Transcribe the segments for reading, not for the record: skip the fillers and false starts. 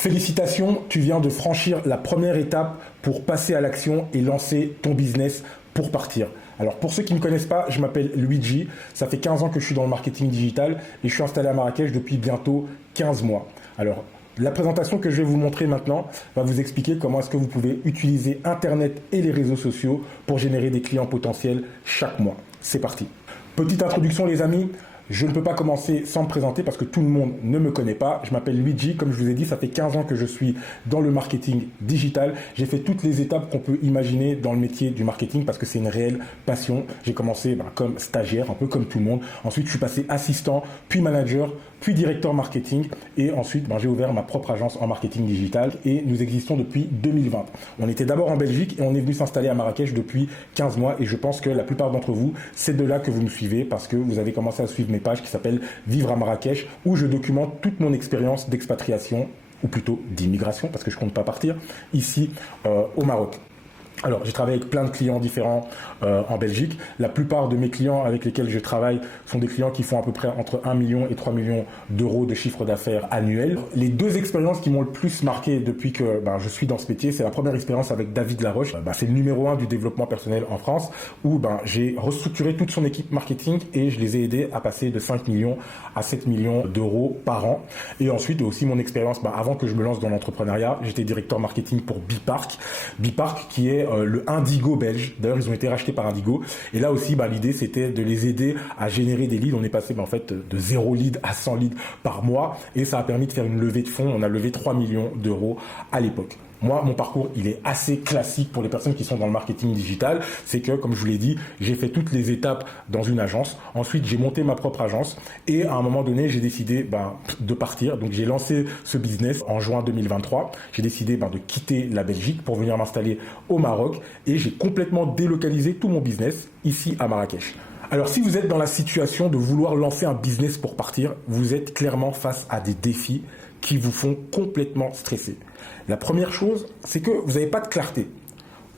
Félicitations, tu viens de franchir la première étape pour passer à l'action et lancer ton business pour partir. Alors pour ceux qui ne me connaissent pas, je m'appelle Luigi, ça fait 15 ans que je suis dans le marketing digital et je suis installé à Marrakech depuis bientôt 15 mois. Alors la présentation que je vais vous montrer maintenant va vous expliquer comment est-ce que vous pouvez utiliser Internet et les réseaux sociaux pour générer des clients potentiels chaque mois. C'est parti. Petite introduction les amis. Je ne peux pas commencer sans me présenter parce que tout le monde ne me connaît pas. Je m'appelle Luigi, comme je vous ai dit, ça fait 15 ans que je suis dans le marketing digital. J'ai fait toutes les étapes qu'on peut imaginer dans le métier du marketing parce que c'est une réelle passion. J'ai commencé comme stagiaire, un peu comme tout le monde. Ensuite, je suis passé assistant, puis manager, puis directeur marketing. Et ensuite, j'ai ouvert ma propre agence en marketing digital et nous existons depuis 2020. On était d'abord en Belgique et on est venu s'installer à Marrakech depuis 15 mois. Et je pense que la plupart d'entre vous, c'est de là que vous me suivez parce que vous avez commencé à suivre mes pages qui s'appelle Vivre à Marrakech où je documente toute mon expérience d'expatriation ou plutôt d'immigration parce que je compte pas partir ici au Maroc. Alors, j'ai travaillé avec plein de clients différents en Belgique. La plupart de mes clients avec lesquels je travaille sont des clients qui font à peu près entre 1 million et 3 millions d'euros de chiffre d'affaires annuel. Les deux expériences qui m'ont le plus marqué depuis que je suis dans ce métier, c'est la première expérience avec David Laroche. C'est le numéro 1 du développement personnel en France où j'ai restructuré toute son équipe marketing et je les ai aidés à passer de 5 millions à 7 millions d'euros par an. Et ensuite, aussi mon expérience, avant que je me lance dans l'entrepreneuriat, j'étais directeur marketing pour Bipark. Bipark qui est le Indigo belge. D'ailleurs, ils ont été rachetés par Indigo. Et là aussi, l'idée, c'était de les aider à générer des leads. On est passé de 0 lead à 100 leads par mois. Et ça a permis de faire une levée de fonds. On a levé 3 millions d'euros à l'époque. Moi, mon parcours, il est assez classique pour les personnes qui sont dans le marketing digital. C'est que, comme je vous l'ai dit, j'ai fait toutes les étapes dans une agence. Ensuite, j'ai monté ma propre agence. Et à un moment donné, j'ai décidé de partir. Donc, j'ai lancé ce business en juin 2023. J'ai décidé de quitter la Belgique pour venir m'installer au Maroc. Et j'ai complètement délocalisé tout mon business ici à Marrakech. Alors, si vous êtes dans la situation de vouloir lancer un business pour partir, vous êtes clairement face à des défis qui vous font complètement stresser. La première chose, c'est que vous n'avez pas de clarté.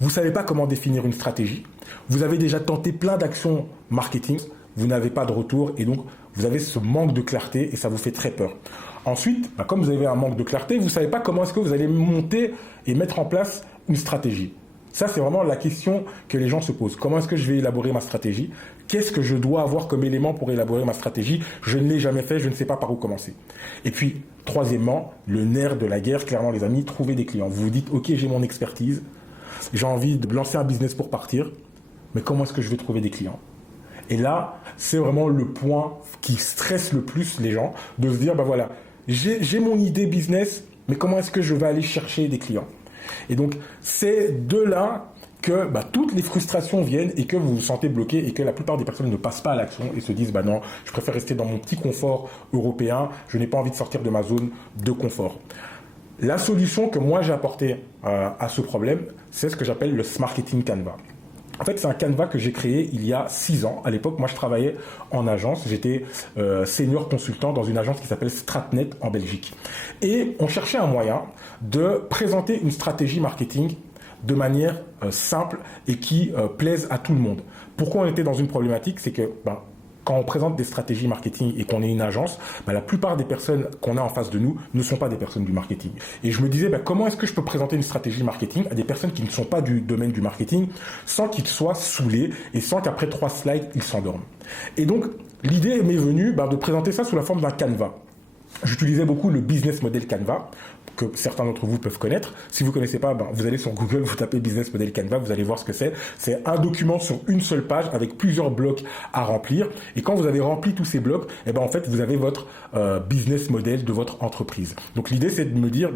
Vous ne savez pas comment définir une stratégie. Vous avez déjà tenté plein d'actions marketing. Vous n'avez pas de retour et donc vous avez ce manque de clarté et ça vous fait très peur. Ensuite, comme vous avez un manque de clarté, vous ne savez pas comment est-ce que vous allez monter et mettre en place une stratégie. Ça, c'est vraiment la question que les gens se posent. Comment est-ce que je vais élaborer ma stratégie? Qu'est-ce que je dois avoir comme élément pour élaborer ma stratégie? Je ne l'ai jamais fait, je ne sais pas par où commencer. Et puis, troisièmement, le nerf de la guerre, clairement les amis, trouver des clients. Vous vous dites, ok, j'ai mon expertise, j'ai envie de lancer un business pour partir, mais comment est-ce que je vais trouver des clients? Et là, c'est vraiment le point qui stresse le plus les gens, de se dire, j'ai mon idée business, mais comment est-ce que je vais aller chercher des clients? Et donc, c'est de là que toutes les frustrations viennent et que vous vous sentez bloqué et que la plupart des personnes ne passent pas à l'action et se disent non, je préfère rester dans mon petit confort européen, je n'ai pas envie de sortir de ma zone de confort. La solution que moi j'ai apportée à ce problème, c'est ce que j'appelle le Smarketing Canva. En fait, c'est un canevas que j'ai créé il y a 6 ans. À l'époque, moi, je travaillais en agence. J'étais senior consultant dans une agence qui s'appelle Stratnet en Belgique. Et on cherchait un moyen de présenter une stratégie marketing de manière simple et qui plaise à tout le monde. Pourquoi on était dans une problématique? C'est que quand on présente des stratégies marketing et qu'on est une agence, la plupart des personnes qu'on a en face de nous ne sont pas des personnes du marketing. Et je me disais, comment est-ce que je peux présenter une stratégie marketing à des personnes qui ne sont pas du domaine du marketing sans qu'ils soient saoulés et sans qu'après 3 slides, ils s'endorment. Et donc, l'idée m'est venue de présenter ça sous la forme d'un canevas. J'utilisais beaucoup le business model Canva, que certains d'entre vous peuvent connaître. Si vous ne connaissez pas, vous allez sur Google, vous tapez business model Canva, vous allez voir ce que c'est. C'est un document sur une seule page avec plusieurs blocs à remplir. Et quand vous avez rempli tous ces blocs, en fait, vous avez votre business model de votre entreprise. Donc l'idée, c'est de me dire,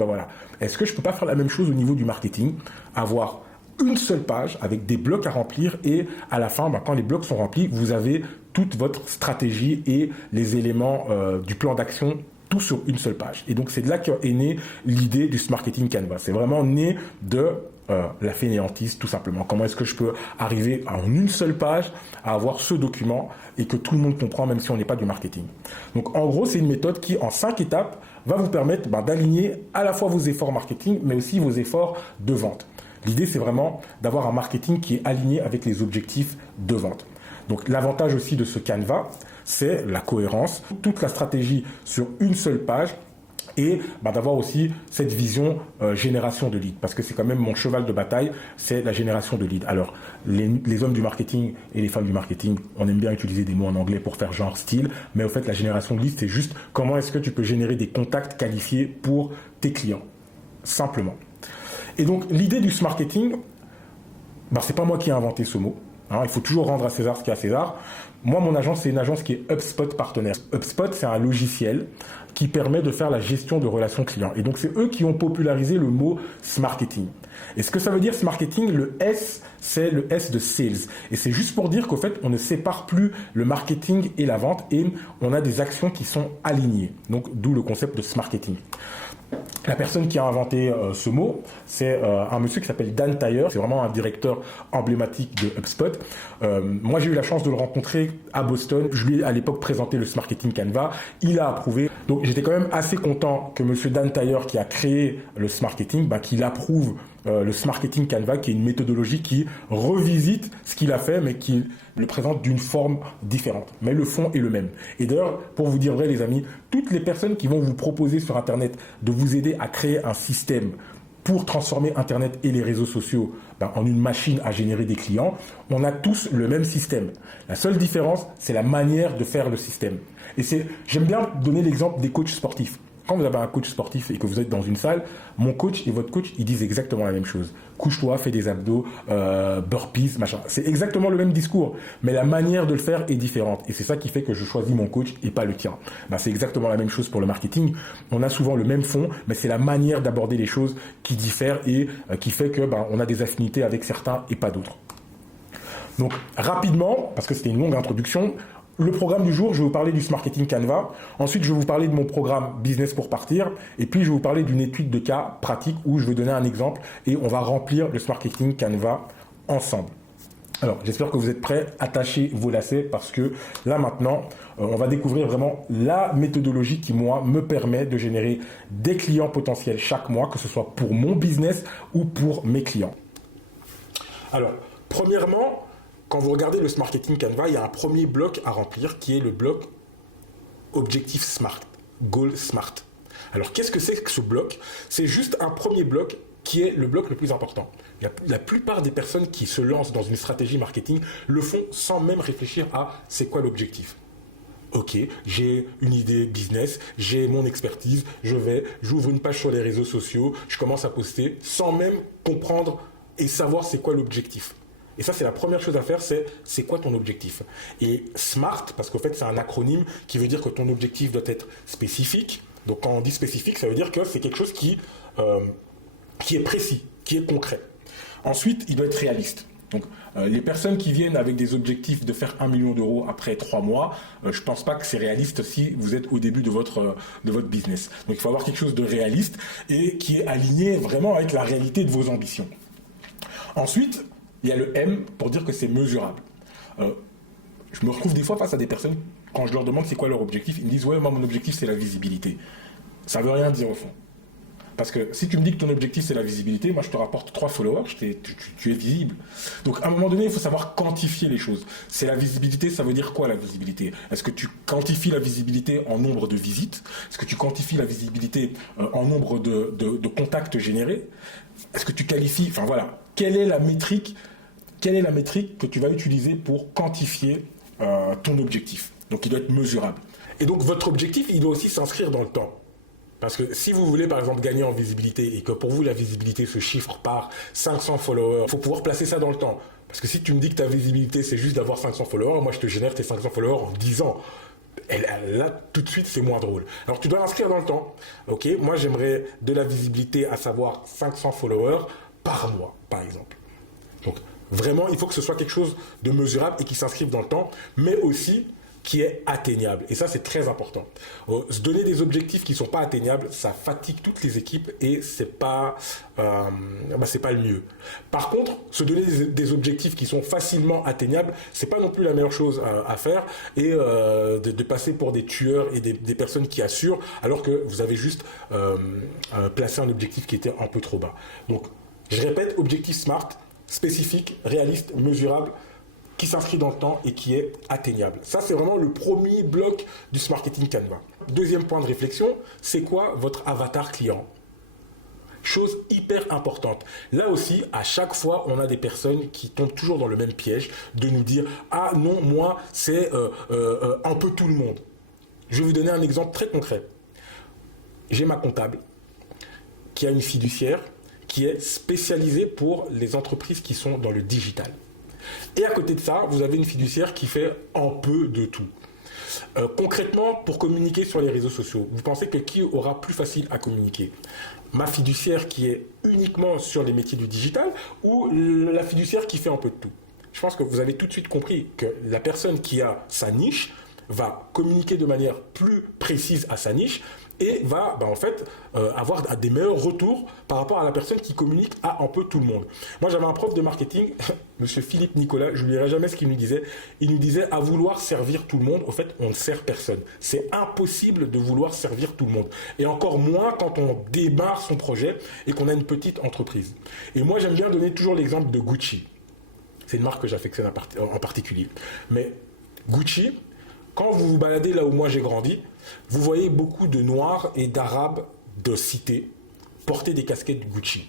est-ce que je peux pas faire la même chose au niveau du marketing, avoir une seule page avec des blocs à remplir et à la fin, quand les blocs sont remplis, vous avez toute votre stratégie et les éléments du plan d'action tout sur une seule page. Et donc, c'est de là qu'est née l'idée du Smarketing Canva. C'est vraiment né de la fainéantise, tout simplement. Comment est-ce que je peux arriver en une seule page à avoir ce document et que tout le monde comprend, même si on n'est pas du marketing. Donc, en gros, c'est une méthode qui, en 5 étapes, va vous permettre d'aligner à la fois vos efforts marketing, mais aussi vos efforts de vente. L'idée, c'est vraiment d'avoir un marketing qui est aligné avec les objectifs de vente. Donc, l'avantage aussi de ce Canva, c'est la cohérence. Toute la stratégie sur une seule page et d'avoir aussi cette vision génération de leads, parce que c'est quand même mon cheval de bataille, c'est la génération de leads. Alors, les hommes du marketing et les femmes du marketing, on aime bien utiliser des mots en anglais pour faire genre style, mais au fait, la génération de leads, c'est juste comment est-ce que tu peux générer des contacts qualifiés pour tes clients, simplement. Et donc, l'idée du marketing, c'est pas moi qui ai inventé ce mot. Il faut toujours rendre à César ce qu'il y a à César. Moi, mon agence, c'est une agence qui est HubSpot partenaire. HubSpot, c'est un logiciel qui permet de faire la gestion de relations clients. Et donc, c'est eux qui ont popularisé le mot marketing. Et ce que ça veut dire, marketing, le S, c'est le S de sales. Et c'est juste pour dire qu'au fait, on ne sépare plus le marketing et la vente et on a des actions qui sont alignées. Donc, d'où le concept de marketing. La personne qui a inventé ce mot, c'est un monsieur qui s'appelle Dan Tyer. C'est vraiment un directeur emblématique de HubSpot. Moi, j'ai eu la chance de le rencontrer à Boston. Je lui ai à l'époque présenté le Marketing Canva. Il a approuvé. Donc, j'étais quand même assez content que monsieur Dan Tyer, qui a créé le Marketing, qu'il approuve le Marketing Canva, qui est une méthodologie qui revisite ce qu'il a fait, mais qui le présente d'une forme différente. Mais le fond est le même. Et d'ailleurs, pour vous dire vrai, les amis, toutes les personnes qui vont vous proposer sur Internet de vous aider à créer un système pour transformer Internet et les réseaux sociaux en une machine à générer des clients, on a tous le même système. La seule différence, c'est la manière de faire le système. Et j'aime bien donner l'exemple des coachs sportifs. Quand vous avez un coach sportif et que vous êtes dans une salle, mon coach et votre coach, ils disent exactement la même chose. Couche-toi, fais des abdos, burpees, machin. C'est exactement le même discours, mais la manière de le faire est différente. Et c'est ça qui fait que je choisis mon coach et pas le tien. C'est exactement la même chose pour le marketing. On a souvent le même fond, mais c'est la manière d'aborder les choses qui diffère et qui fait que on a des affinités avec certains et pas d'autres. Donc rapidement, parce que c'était une longue introduction, le programme du jour, je vais vous parler du Marketing Canva. Ensuite, je vais vous parler de mon programme Business pour partir. Et puis, je vais vous parler d'une étude de cas pratique où je vais donner un exemple et on va remplir le Marketing Canva ensemble. Alors, j'espère que vous êtes prêts. Attachez vos lacets parce que là, maintenant, on va découvrir vraiment la méthodologie qui, moi, me permet de générer des clients potentiels chaque mois, que ce soit pour mon business ou pour mes clients. Alors, premièrement, quand vous regardez le Marketing Canva, il y a un premier bloc à remplir qui est le bloc Objectif SMART, Goal SMART. Alors, qu'est-ce que c'est que ce bloc? C'est juste un premier bloc qui est le bloc le plus important. La plupart des personnes qui se lancent dans une stratégie marketing le font sans même réfléchir à c'est quoi l'objectif. Ok, j'ai une idée business, j'ai mon expertise, j'ouvre une page sur les réseaux sociaux, je commence à poster sans même comprendre et savoir c'est quoi l'objectif. Et ça, c'est la première chose à faire, c'est quoi ton objectif? Et SMART, parce qu'en fait, c'est un acronyme qui veut dire que ton objectif doit être spécifique. Donc, quand on dit spécifique, ça veut dire que c'est quelque chose qui est précis, qui est concret. Ensuite, il doit être réaliste. Donc, les personnes qui viennent avec des objectifs de faire 1 million d'euros après 3 mois, je ne pense pas que c'est réaliste si vous êtes au début de votre business. Donc, il faut avoir quelque chose de réaliste et qui est aligné vraiment avec la réalité de vos ambitions. Ensuite, il y a le M pour dire que c'est mesurable. Je me retrouve des fois face à des personnes, quand je leur demande c'est quoi leur objectif, ils me disent « Ouais, moi mon objectif c'est la visibilité ». Ça veut rien dire au fond. Parce que si tu me dis que ton objectif c'est la visibilité, moi je te rapporte 3 followers, tu es visible. Donc à un moment donné, il faut savoir quantifier les choses. C'est la visibilité, ça veut dire quoi la visibilité? Est-ce que tu quantifies la visibilité en nombre de visites? Est-ce que tu quantifies la visibilité en nombre de contacts générés? Est-ce que tu qualifies, enfin voilà, quelle est la métrique que tu vas utiliser pour quantifier ton objectif? Donc il doit être mesurable. Et donc votre objectif, il doit aussi s'inscrire dans le temps. Parce que si vous voulez par exemple gagner en visibilité et que pour vous la visibilité se chiffre par 500 followers, il faut pouvoir placer ça dans le temps. Parce que si tu me dis que ta visibilité c'est juste d'avoir 500 followers, moi je te génère tes 500 followers en 10 ans. Et là, tout de suite, c'est moins drôle. Alors, tu dois l'inscrire dans le temps. Ok, moi, j'aimerais de la visibilité, à savoir 500 followers par mois, par exemple. Donc, vraiment, il faut que ce soit quelque chose de mesurable et qui s'inscrive dans le temps, mais aussi qui est atteignable. Et ça, c'est très important. Se donner des objectifs qui ne sont pas atteignables, ça fatigue toutes les équipes et c'est pas le mieux. Par contre, se donner des objectifs qui sont facilement atteignables, c'est pas non plus la meilleure chose à faire et de passer pour des tueurs et des personnes qui assurent alors que vous avez juste placé un objectif qui était un peu trop bas. Donc, je répète, objectif SMART, spécifique, réaliste, mesurable, qui s'inscrit dans le temps et qui est atteignable. Ça, c'est vraiment le premier bloc du Marketing Canva. deuxième point de réflexion, c'est quoi votre avatar client? Chose hyper importante. Là aussi, à chaque fois, on a des personnes qui tombent toujours dans le même piège de nous dire « Ah non, moi, c'est un peu tout le monde ». Je vais vous donner un exemple très concret. J'ai ma comptable qui a une fiduciaire qui est spécialisée pour les entreprises qui sont dans le digital. Et à côté de ça, vous avez une fiduciaire qui fait un peu de tout. Concrètement, pour communiquer sur les réseaux sociaux, vous pensez que qui aura plus facile à communiquer? Ma fiduciaire qui est uniquement sur les métiers du digital ou la fiduciaire qui fait un peu de tout? Je pense que vous avez tout de suite compris que la personne qui a sa niche va communiquer de manière plus précise à sa niche et va avoir des meilleurs retours par rapport à la personne qui communique à un peu tout le monde. Moi, j'avais un prof de marketing, monsieur Philippe Nicolas, je ne lui dirai jamais ce qu'il nous disait. Il nous disait, à vouloir servir tout le monde, au fait, on ne sert personne. C'est impossible de vouloir servir tout le monde. Et encore moins quand on démarre son projet et qu'on a une petite entreprise. Et moi, j'aime bien donner toujours l'exemple de Gucci. C'est une marque que j'affectionne en particulier. Mais Gucci, quand vous vous baladez là où moi j'ai grandi, vous voyez beaucoup de Noirs et d'Arabes de cité porter des casquettes Gucci.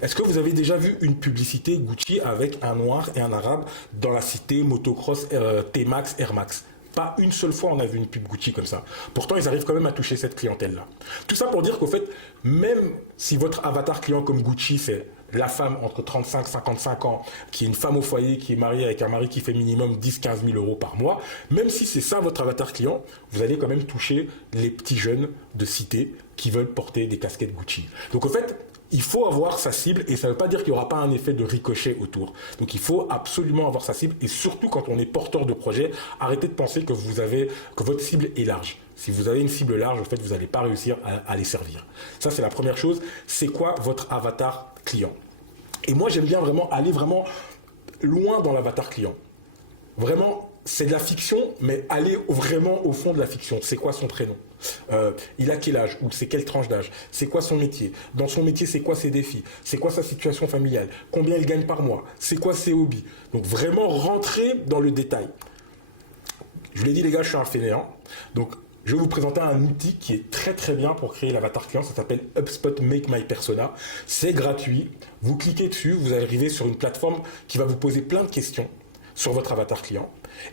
Est-ce que vous avez déjà vu une publicité Gucci avec un Noir et un Arabe dans la cité, motocross, T-Max, Air Max? Pas une seule fois on a vu une pub Gucci comme ça. Pourtant, ils arrivent quand même à toucher cette clientèle-là. Tout ça pour dire qu'au fait, même si votre avatar client comme Gucci, c'est la femme entre 35 et 55 ans, qui est une femme au foyer, qui est mariée avec un mari qui fait minimum 10-15 000 euros par mois, même si c'est ça votre avatar client, vous allez quand même toucher les petits jeunes de cité qui veulent porter des casquettes Gucci. Donc au fait, il faut avoir sa cible et ça ne veut pas dire qu'il n'y aura pas un effet de ricochet autour. Donc il faut absolument avoir sa cible et surtout quand on est porteur de projet, arrêtez de penser que votre cible est large. Si vous avez une cible large, en fait, vous n'allez pas réussir à les servir. Ça, c'est la première chose. C'est quoi votre avatar client? Et moi, j'aime bien aller vraiment loin dans l'avatar client. Vraiment, c'est de la fiction, mais aller vraiment au fond de la fiction. C'est quoi son prénom? Il a quel âge? Ou c'est quelle tranche d'âge? C'est quoi son métier? Dans son métier, c'est quoi ses défis? C'est quoi sa situation familiale? Combien il gagne par mois? C'est quoi ses hobbies? Donc vraiment rentrer dans le détail. Je vous l'ai dit les gars, je suis un fainéant. Donc je vais vous présenter un outil qui est très très bien pour créer l'avatar client. Ça s'appelle HubSpot Make My Persona. C'est gratuit. Vous cliquez dessus, vous arrivez sur une plateforme qui va vous poser plein de questions sur votre avatar client.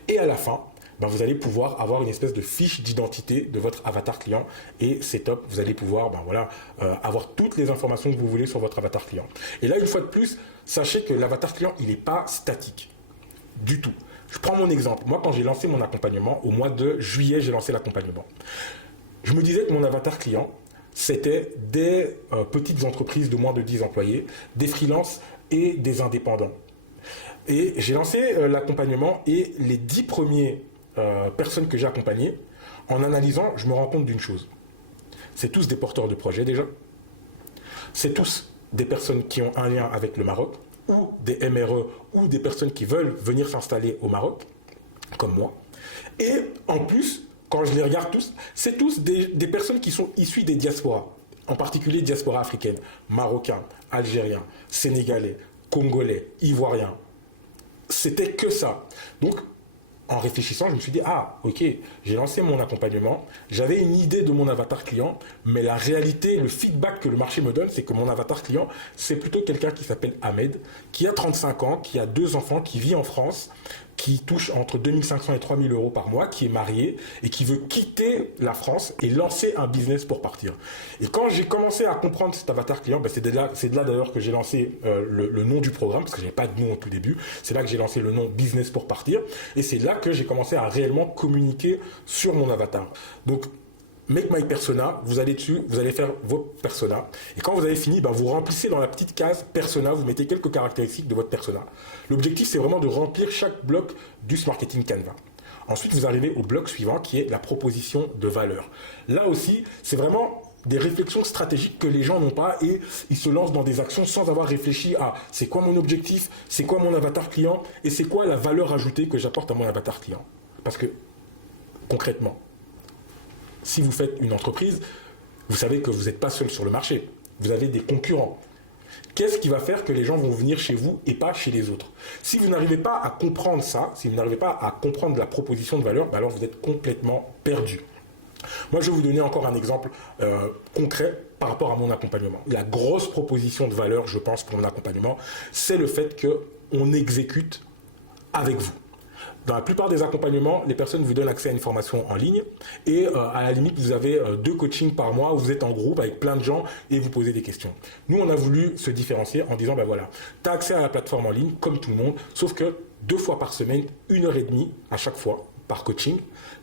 Et à la fin, vous allez pouvoir avoir une espèce de fiche d'identité de votre avatar client et c'est top, vous allez pouvoir avoir toutes les informations que vous voulez sur votre avatar client. Et là, une fois de plus, sachez que l'avatar client, il n'est pas statique du tout. Je prends mon exemple. Moi, quand j'ai lancé mon accompagnement, au mois de juillet, j'ai lancé l'accompagnement. Je me disais que mon avatar client, c'était des petites entreprises de moins de 10 employés, des freelances et des indépendants. Et j'ai lancé l'accompagnement et les 10 premiers personnes que j'ai accompagnées, en analysant, je me rends compte d'une chose. C'est tous des porteurs de projets déjà. C'est tous des personnes qui ont un lien avec le Maroc, ou des MRE, ou des personnes qui veulent venir s'installer au Maroc, comme moi. Et en plus, quand je les regarde tous, c'est tous des personnes qui sont issues des diasporas, en particulier diaspora africaine, marocains, algériens, sénégalais, congolais, ivoiriens. C'était que ça. Donc, en réfléchissant, je me suis dit, ah, ok, j'ai lancé mon accompagnement, j'avais une idée de mon avatar client, mais la réalité, le feedback que le marché me donne, c'est que mon avatar client, c'est plutôt quelqu'un qui s'appelle Ahmed, qui a 35 ans, qui a 2 enfants, qui vit en France, qui touche entre 2500 et 3000 euros par mois, qui est marié et qui veut quitter la France et lancer un business pour partir. Et quand j'ai commencé à comprendre cet avatar client, c'est de là d'ailleurs que j'ai lancé le nom du programme, parce que je n'avais pas de nom au tout début. C'est là que j'ai lancé le nom Business pour partir. Et c'est là que j'ai commencé à réellement communiquer sur mon avatar. Donc, Make My Persona, vous allez dessus, vous allez faire votre persona. Et quand vous avez fini, vous remplissez dans la petite case persona, vous mettez quelques caractéristiques de votre persona. L'objectif, c'est vraiment de remplir chaque bloc du Smart Marketing Canva. Ensuite, vous arrivez au bloc suivant qui est la proposition de valeur. Là aussi, c'est vraiment des réflexions stratégiques que les gens n'ont pas et ils se lancent dans des actions sans avoir réfléchi à c'est quoi mon objectif, c'est quoi mon avatar client et c'est quoi la valeur ajoutée que j'apporte à mon avatar client. Parce que, concrètement, si vous faites une entreprise, vous savez que vous n'êtes pas seul sur le marché. Vous avez des concurrents. Qu'est-ce qui va faire que les gens vont venir chez vous et pas chez les autres? Si vous n'arrivez pas à comprendre ça, si vous n'arrivez pas à comprendre la proposition de valeur, alors vous êtes complètement perdu. Moi, je vais vous donner encore un exemple concret par rapport à mon accompagnement. La grosse proposition de valeur, je pense, pour mon accompagnement, c'est le fait qu'on exécute avec vous. Dans la plupart des accompagnements, les personnes vous donnent accès à une formation en ligne et à la limite, vous avez 2 coachings par mois où vous êtes en groupe avec plein de gens et vous posez des questions. Nous, on a voulu se différencier en disant, ben voilà, tu as accès à la plateforme en ligne comme tout le monde, sauf que 2 fois par semaine, 1h30 à chaque fois par coaching.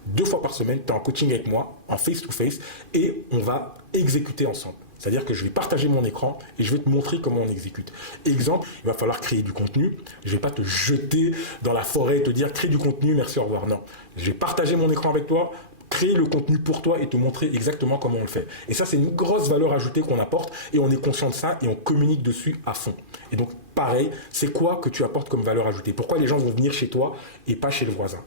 2 fois par semaine, tu es en coaching avec moi, en face-to-face, et on va exécuter ensemble. C'est-à-dire que je vais partager mon écran et je vais te montrer comment on exécute. Exemple, il va falloir créer du contenu. Je ne vais pas te jeter dans la forêt et te dire crée du contenu, merci, au revoir. Non. Je vais partager mon écran avec toi, créer le contenu pour toi et te montrer exactement comment on le fait. Et ça, c'est une grosse valeur ajoutée qu'on apporte et on est conscient de ça et on communique dessus à fond. Et donc, pareil, c'est quoi que tu apportes comme valeur ajoutée? Pourquoi les gens vont venir chez toi et pas chez le voisin?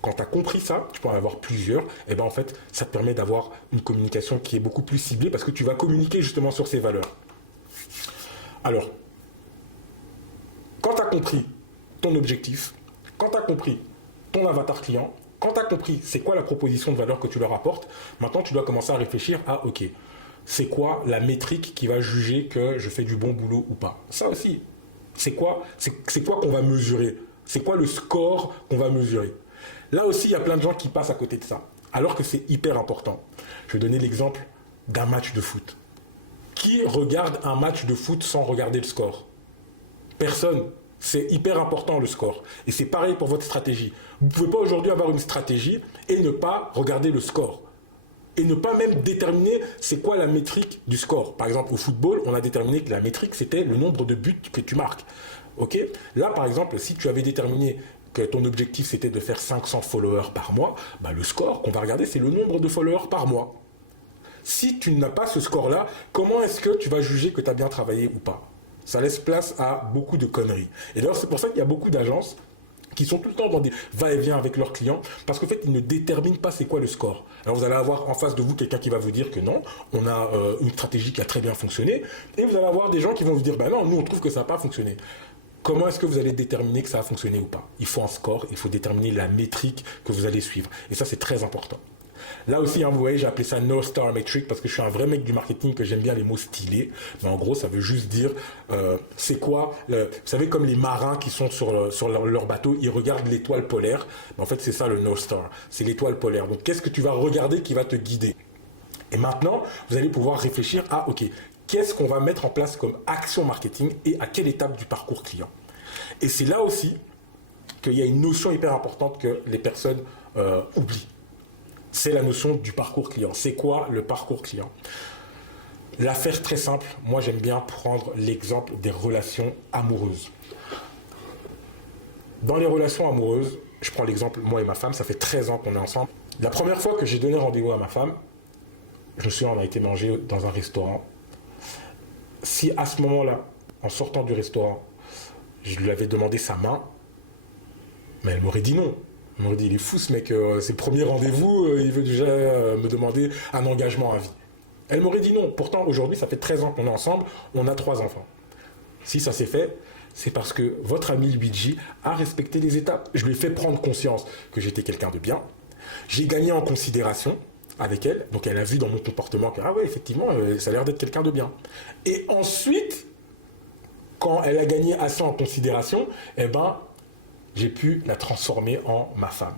Quand tu as compris ça, tu peux en avoir plusieurs, et ben en fait, ça te permet d'avoir une communication qui est beaucoup plus ciblée parce que tu vas communiquer justement sur ces valeurs. Alors, quand tu as compris ton objectif, quand tu as compris ton avatar client, quand tu as compris c'est quoi la proposition de valeur que tu leur apportes, maintenant tu dois commencer à réfléchir à ok, c'est quoi la métrique qui va juger que je fais du bon boulot ou pas. Ça aussi, c'est quoi qu'on va mesurer? C'est quoi le score qu'on va mesurer? Là aussi, il y a plein de gens qui passent à côté de ça, alors que c'est hyper important. Je vais donner l'exemple d'un match de foot. Qui regarde un match de foot sans regarder le score? Personne. C'est hyper important le score. Et c'est pareil pour votre stratégie. Vous ne pouvez pas aujourd'hui avoir une stratégie et ne pas regarder le score. Et ne pas même déterminer c'est quoi la métrique du score. Par exemple, au football, on a déterminé que la métrique, c'était le nombre de buts que tu marques. Ok? Là, par exemple, si tu avais déterminé que ton objectif c'était de faire 500 followers par mois, bah le score qu'on va regarder c'est le nombre de followers par mois. Si tu n'as pas ce score-là, comment est-ce que tu vas juger que tu as bien travaillé ou pas? Ça laisse place à beaucoup de conneries. Et d'ailleurs c'est pour ça qu'il y a beaucoup d'agences qui sont tout le temps dans des va-et-vient avec leurs clients, parce qu'en fait, ils ne déterminent pas c'est quoi le score. Alors vous allez avoir en face de vous quelqu'un qui va vous dire que non, on a une stratégie qui a très bien fonctionné, et vous allez avoir des gens qui vont vous dire, bah non, nous on trouve que ça n'a pas fonctionné. Comment est-ce que vous allez déterminer que ça a fonctionné ou pas? Il faut un score, il faut déterminer la métrique que vous allez suivre. Et ça, c'est très important. Là aussi, hein, vous voyez, j'ai appelé ça North Star Metric parce que je suis un vrai mec du marketing, que j'aime bien les mots stylés. Mais en gros, ça veut juste dire, c'est quoi, vous savez, comme les marins qui sont sur leur bateau, ils regardent l'étoile polaire. Mais en fait, c'est ça le North Star, c'est l'étoile polaire. Donc, qu'est-ce que tu vas regarder qui va te guider? Et maintenant, vous allez pouvoir réfléchir à, ok, qu'est-ce qu'on va mettre en place comme action marketing et à quelle étape du parcours client. Et c'est là aussi qu'il y a une notion hyper importante que les personnes oublient. C'est la notion du parcours client. C'est quoi le parcours client? L'affaire très simple, moi j'aime bien prendre l'exemple des relations amoureuses. Dans les relations amoureuses, je prends l'exemple, moi et ma femme, ça fait 13 ans qu'on est ensemble. La première fois que j'ai donné rendez-vous à ma femme, je me souviens, on a été manger dans un restaurant. Si à ce moment-là, en sortant du restaurant, je lui avais demandé sa main, mais elle m'aurait dit non. Elle m'aurait dit, il est fou ce mec, c'est le premier rendez-vous, il veut déjà me demander un engagement à vie. Elle m'aurait dit non. Pourtant, aujourd'hui, ça fait 13 ans qu'on est ensemble, on a 3 enfants. Si ça s'est fait, c'est parce que votre ami Luigi a respecté les étapes. Je lui ai fait prendre conscience que j'étais quelqu'un de bien. J'ai gagné en considération avec elle. Donc, elle a vu dans mon comportement que, ah ouais, effectivement, ça a l'air d'être quelqu'un de bien. Et ensuite, quand elle a gagné assez en considération, eh ben, j'ai pu la transformer en ma femme.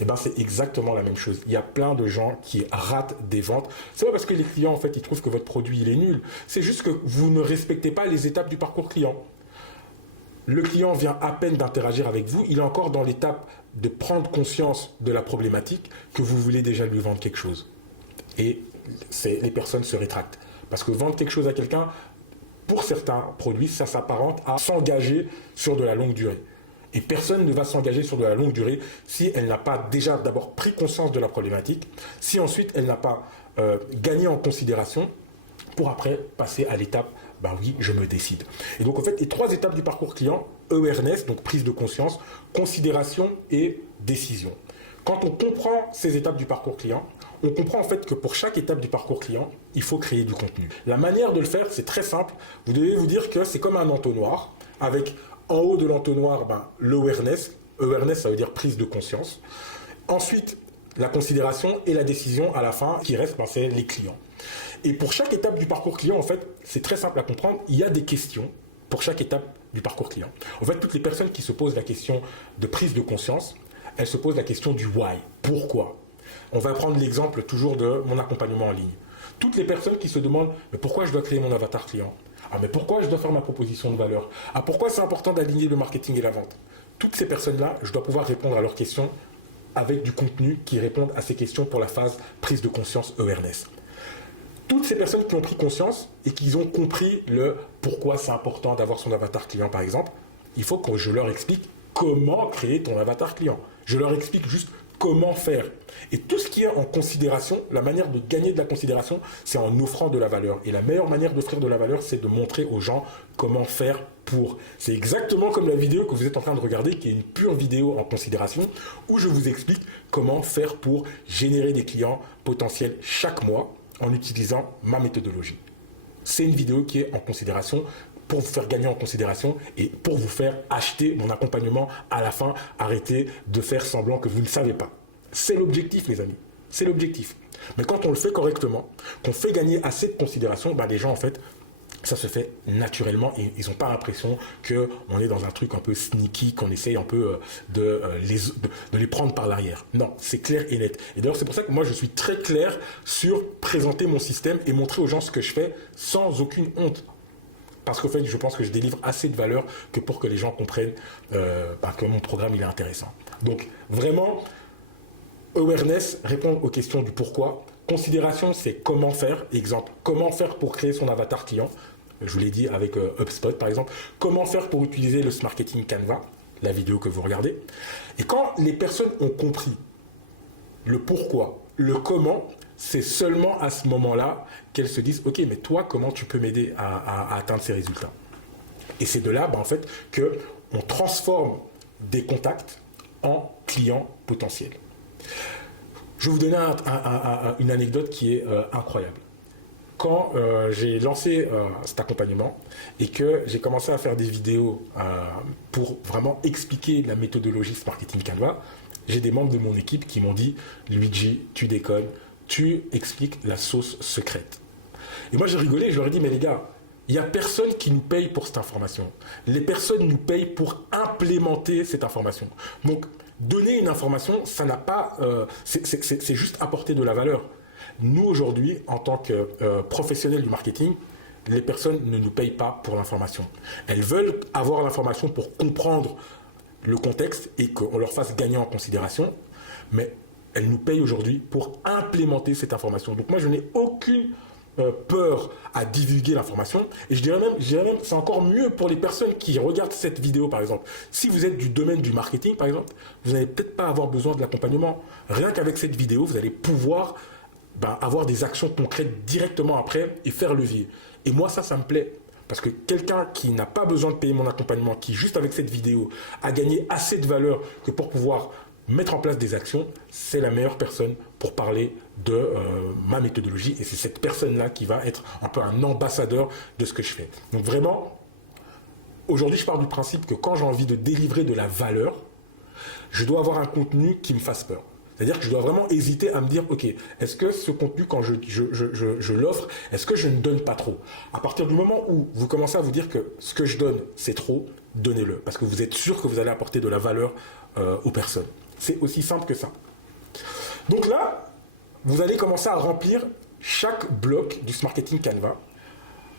Eh ben, c'est exactement la même chose. Il y a plein de gens qui ratent des ventes. C'est pas parce que les clients, en fait, ils trouvent que votre produit, il est nul. C'est juste que vous ne respectez pas les étapes du parcours client. Le client vient à peine d'interagir avec vous. Il est encore dans l'étape de prendre conscience de la problématique que vous voulez déjà lui vendre quelque chose. Et les personnes se rétractent. Parce que vendre quelque chose à quelqu'un, pour certains produits, ça s'apparente à s'engager sur de la longue durée. Et personne ne va s'engager sur de la longue durée si elle n'a pas déjà d'abord pris conscience de la problématique, si ensuite elle n'a pas gagné en considération pour après passer à l'étape, ben oui, je me décide. Et donc en fait, les 3 étapes du parcours client, awareness, donc prise de conscience, considération et décision. Quand on comprend ces étapes du parcours client, on comprend en fait que pour chaque étape du parcours client, il faut créer du contenu. La manière de le faire, c'est très simple. Vous devez vous dire que c'est comme un entonnoir avec en haut de l'entonnoir, ben, l'awareness. Awareness, ça veut dire prise de conscience. Ensuite, la considération et la décision à la fin. Ce qui reste, c'est les clients. Et pour chaque étape du parcours client, en fait, c'est très simple à comprendre. Il y a des questions pour chaque étape du parcours client. En fait, toutes les personnes qui se posent la question de prise de conscience, elles se posent la question du why. Pourquoi? On va prendre l'exemple toujours de mon accompagnement en ligne. Toutes les personnes qui se demandent mais pourquoi je dois créer mon avatar client? Ah, mais pourquoi je dois faire ma proposition de valeur? Ah, pourquoi c'est important d'aligner le marketing et la vente? Toutes ces personnes-là, je dois pouvoir répondre à leurs questions avec du contenu qui répond à ces questions pour la phase prise de conscience awareness. Toutes ces personnes qui ont pris conscience et qui ont compris le pourquoi c'est important d'avoir son avatar client, par exemple, il faut que je leur explique comment créer ton avatar client. Je leur explique juste comment faire. Et tout ce qui est en considération, la manière de gagner de la considération, c'est en offrant de la valeur. Et la meilleure manière d'offrir de la valeur, c'est de montrer aux gens comment faire pour. C'est exactement comme la vidéo que vous êtes en train de regarder, qui est une pure vidéo en considération, où je vous explique comment faire pour générer des clients potentiels chaque mois en utilisant ma méthodologie. C'est une vidéo qui est en considération pour vous faire gagner en considération et pour vous faire acheter mon accompagnement à la fin. Arrêtez de faire semblant que vous ne savez pas. C'est l'objectif, les amis. C'est l'objectif. Mais quand on le fait correctement, qu'on fait gagner assez de considération, les gens, en fait, ça se fait naturellement et ils n'ont pas l'impression qu'on est dans un truc un peu sneaky, qu'on essaye un peu de les prendre par l'arrière. Non, c'est clair et net. Et d'ailleurs, c'est pour ça que moi, je suis très clair sur présenter mon système et montrer aux gens ce que je fais sans aucune honte. Parce qu'au fait, je pense que je délivre assez de valeur que pour que les gens comprennent que mon programme il est intéressant. Donc, vraiment, awareness, répondre aux questions du pourquoi. Considération, c'est comment faire. Exemple, comment faire pour créer son avatar client. Je vous l'ai dit avec HubSpot, par exemple. Comment faire pour utiliser le Smart Marketing Canva, la vidéo que vous regardez. Et quand les personnes ont compris le pourquoi, le comment, c'est seulement à ce moment-là qu'elles se disent « Ok, mais toi, comment tu peux m'aider à atteindre ces résultats ?» Et c'est de là, en fait, qu'on transforme des contacts en clients potentiels. Je vais vous donner une anecdote qui est incroyable. Quand j'ai lancé cet accompagnement et que j'ai commencé à faire des vidéos pour vraiment expliquer la méthodologie Smart Marketing Canva, j'ai des membres de mon équipe qui m'ont dit « Luigi, tu déconnes, tu expliques la sauce secrète. » Et moi j'ai rigolé, je leur ai dit « Mais les gars, il n'y a personne qui nous paye pour cette information. Les personnes nous payent pour implémenter cette information. » Donc, donner une information, ça n'a pas, c'est juste apporter de la valeur. Nous, aujourd'hui, en tant que professionnels du marketing, les personnes ne nous payent pas pour l'information. Elles veulent avoir l'information pour comprendre le contexte et qu'on leur fasse gagner en considération, mais elles nous payent aujourd'hui pour implémenter cette information. Donc moi, je n'ai aucune peur à divulguer l'information. Et je dirais même, c'est encore mieux pour les personnes qui regardent cette vidéo, par exemple. Si vous êtes du domaine du marketing, par exemple, vous n'allez peut-être pas avoir besoin de l'accompagnement. Rien qu'avec cette vidéo, vous allez pouvoir avoir des actions concrètes directement après et faire levier. Et moi, ça me plaît. Parce que quelqu'un qui n'a pas besoin de payer mon accompagnement, qui juste avec cette vidéo a gagné assez de valeur que pour pouvoir mettre en place des actions, c'est la meilleure personne pour parler de ma méthodologie. Et c'est cette personne-là qui va être un peu un ambassadeur de ce que je fais. Donc vraiment, aujourd'hui, je pars du principe que quand j'ai envie de délivrer de la valeur, je dois avoir un contenu qui me fasse peur. C'est-à-dire que je dois vraiment hésiter à me dire, ok, est-ce que ce contenu, quand je l'offre, est-ce que je ne donne pas trop? À partir du moment où vous commencez à vous dire que ce que je donne, c'est trop, donnez-le. Parce que vous êtes sûr que vous allez apporter de la valeur aux personnes. C'est aussi simple que ça. Donc là, vous allez commencer à remplir chaque bloc du Smart Marketing Canva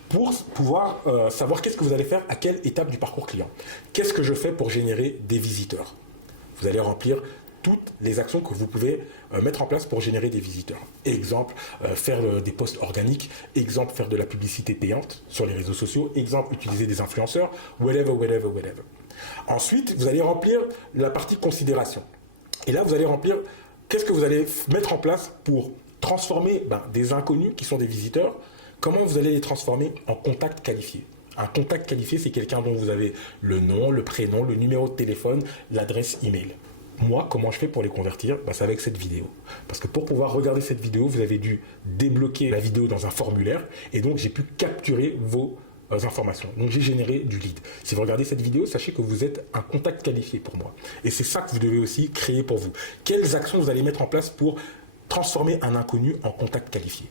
pour pouvoir savoir qu'est-ce que vous allez faire à quelle étape du parcours client. Qu'est-ce que je fais pour générer des visiteurs? Vous allez remplir toutes les actions que vous pouvez mettre en place pour générer des visiteurs. Exemple, faire des posts organiques. Exemple, faire de la publicité payante sur les réseaux sociaux. Exemple, utiliser des influenceurs. Whatever. Ensuite, vous allez remplir la partie considération. Et là, vous allez remplir qu'est-ce que vous allez mettre en place pour transformer des inconnus qui sont des visiteurs. Comment vous allez les transformer en contacts qualifiés. Un contact qualifié, c'est quelqu'un dont vous avez le nom, le prénom, le numéro de téléphone, l'adresse email. Moi, comment je fais pour les convertir? C'est avec cette vidéo. Parce que pour pouvoir regarder cette vidéo, vous avez dû débloquer la vidéo dans un formulaire. Et donc, j'ai pu capturer vos informations. Donc j'ai généré du lead. Si vous regardez cette vidéo, sachez que vous êtes un contact qualifié pour moi. Et c'est ça que vous devez aussi créer pour vous. Quelles actions vous allez mettre en place pour transformer un inconnu en contact qualifié?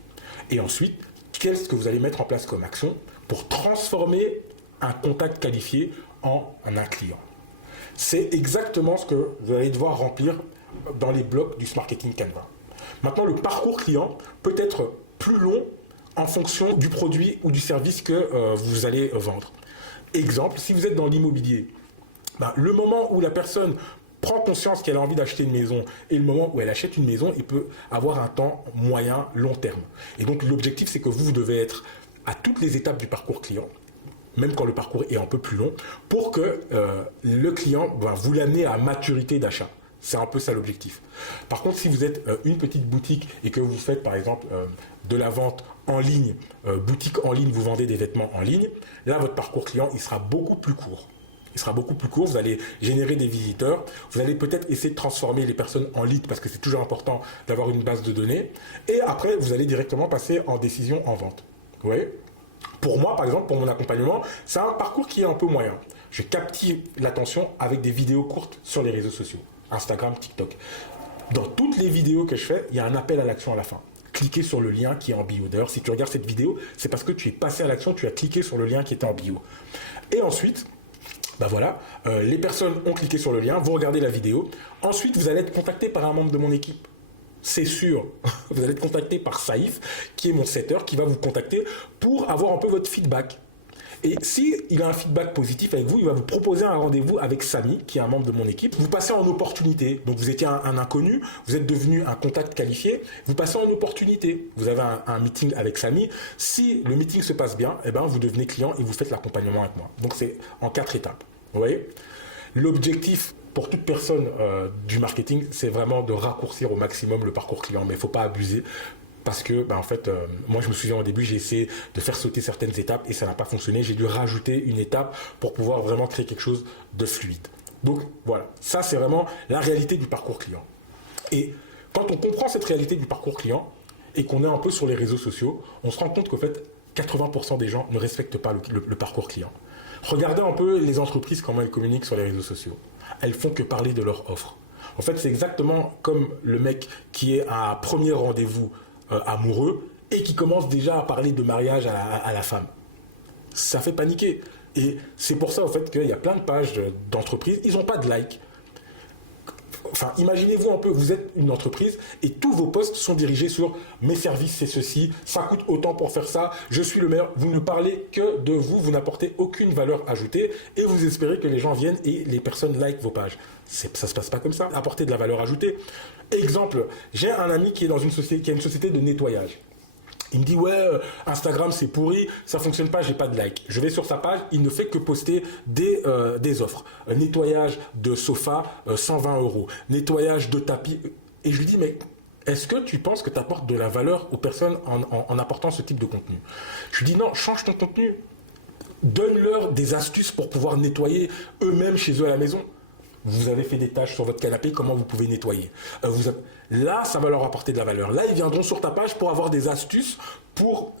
Et ensuite, qu'est-ce que vous allez mettre en place comme action pour transformer un contact qualifié en un client? C'est exactement ce que vous allez devoir remplir dans les blocs du Smart Marketing Canva. Maintenant, le parcours client peut être plus long en fonction du produit ou du service que vous allez vendre. Exemple, si vous êtes dans l'immobilier, le moment où la personne prend conscience qu'elle a envie d'acheter une maison et le moment où elle achète une maison, il peut avoir un temps moyen, long terme. Et donc l'objectif, c'est que vous devez être à toutes les étapes du parcours client, même quand le parcours est un peu plus long, pour que le client, vous l'amenez à maturité d'achat. C'est un peu ça l'objectif. Par contre, si vous êtes une petite boutique et que vous faites par exemple de la vente en ligne, boutique en ligne, vous vendez des vêtements en ligne, là votre parcours client il sera beaucoup plus court. Il sera beaucoup plus court, vous allez générer des visiteurs, vous allez peut-être essayer de transformer les personnes en lead parce que c'est toujours important d'avoir une base de données et après vous allez directement passer en décision en vente. Vous voyez ? Pour moi, par exemple, pour mon accompagnement, c'est un parcours qui est un peu moyen. Je captive l'attention avec des vidéos courtes sur les réseaux sociaux. Instagram, TikTok. Dans toutes les vidéos que je fais, il y a un appel à l'action à la fin. Cliquez sur le lien qui est en bio. D'ailleurs, si tu regardes cette vidéo, c'est parce que tu es passé à l'action, tu as cliqué sur le lien qui était en bio. Et ensuite, les personnes ont cliqué sur le lien, vous regardez la vidéo. Ensuite, vous allez être contacté par un membre de mon équipe. C'est sûr, vous allez être contacté par Saïf, qui est mon setter, qui va vous contacter pour avoir un peu votre feedback. Et s'il a un feedback positif avec vous, il va vous proposer un rendez-vous avec Samy, qui est un membre de mon équipe. Vous passez en opportunité. Donc vous étiez un inconnu, vous êtes devenu un contact qualifié, vous passez en opportunité. Vous avez un meeting avec Samy. Si le meeting se passe bien, vous devenez client et vous faites l'accompagnement avec moi. Donc c'est en 4 étapes. Vous voyez ? L'objectif pour toute personne du marketing, c'est vraiment de raccourcir au maximum le parcours client. Mais il ne faut pas abuser. Parce que, moi je me souviens au début, j'ai essayé de faire sauter certaines étapes et ça n'a pas fonctionné. J'ai dû rajouter une étape pour pouvoir vraiment créer quelque chose de fluide. Donc voilà, ça c'est vraiment la réalité du parcours client. Et quand on comprend cette réalité du parcours client et qu'on est un peu sur les réseaux sociaux, on se rend compte qu'en fait, 80% des gens ne respectent pas le parcours client. Regardez un peu les entreprises, comment elles communiquent sur les réseaux sociaux. Elles font que parler de leur offre. En fait, c'est exactement comme le mec qui est à un premier rendez-vous amoureux et qui commence déjà à parler de mariage à la femme. Ça fait paniquer. Et c'est pour ça, en fait, qu'il y a plein de pages d'entreprises, ils n'ont pas de like. Enfin, imaginez-vous un peu, vous êtes une entreprise et tous vos posts sont dirigés sur mes services, c'est ceci, ça coûte autant pour faire ça, je suis le meilleur. Vous ne parlez que de vous, vous n'apportez aucune valeur ajoutée et vous espérez que les gens viennent et les personnes like vos pages. Ça ne se passe pas comme ça. Apporter de la valeur ajoutée. Exemple, j'ai un ami qui est dans une société, qui a une société de nettoyage. Il me dit Instagram c'est pourri, ça fonctionne pas, j'ai pas de like. Je vais sur sa page, il ne fait que poster des offres. Nettoyage de sofa, 120 €. Nettoyage de tapis. Et je lui dis mais est-ce que tu penses que tu apportes de la valeur aux personnes en apportant ce type de contenu? Je lui dis non, change ton contenu. Donne-leur des astuces pour pouvoir nettoyer eux-mêmes chez eux à la maison. Vous avez fait des tâches sur votre canapé, comment vous pouvez nettoyer. Là, ça va leur apporter de la valeur. Là, ils viendront sur ta page pour avoir des astuces pour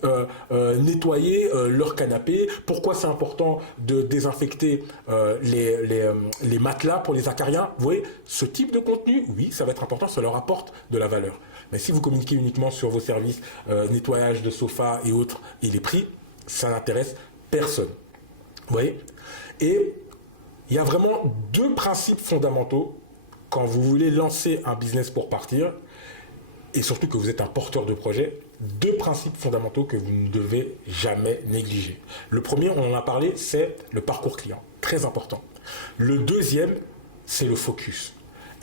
nettoyer leur canapé. Pourquoi c'est important de désinfecter les matelas pour les acariens. Vous voyez, ce type de contenu, oui, ça va être important, ça leur apporte de la valeur. Mais si vous communiquez uniquement sur vos services, nettoyage de sofa et autres, et les prix, ça n'intéresse personne. Vous voyez ? Et il y a vraiment 2 principes fondamentaux quand vous voulez lancer un business pour partir et surtout que vous êtes un porteur de projet. 2 principes fondamentaux que vous ne devez jamais négliger. Le premier, on en a parlé, c'est le parcours client. Très important. Le deuxième, c'est le focus.